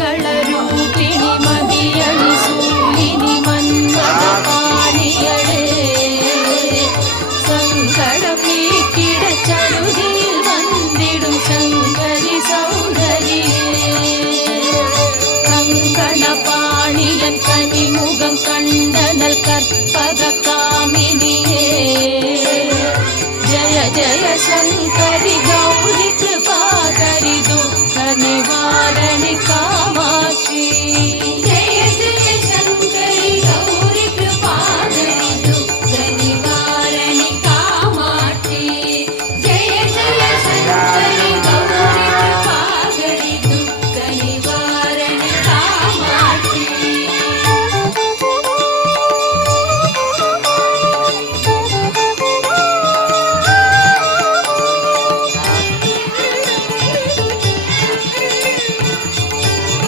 மங்களரூபிணி மதியணி சூலினி மன்மதபாணியளே சங்கடம் நீக்கிட சடுதியில் வந்திடும் சங்கரி சௌந்தரியே கங்கணபாணியன் கனிமுகம் கண்டனல் கற்பக காமினியே ஜய ஜய சங்க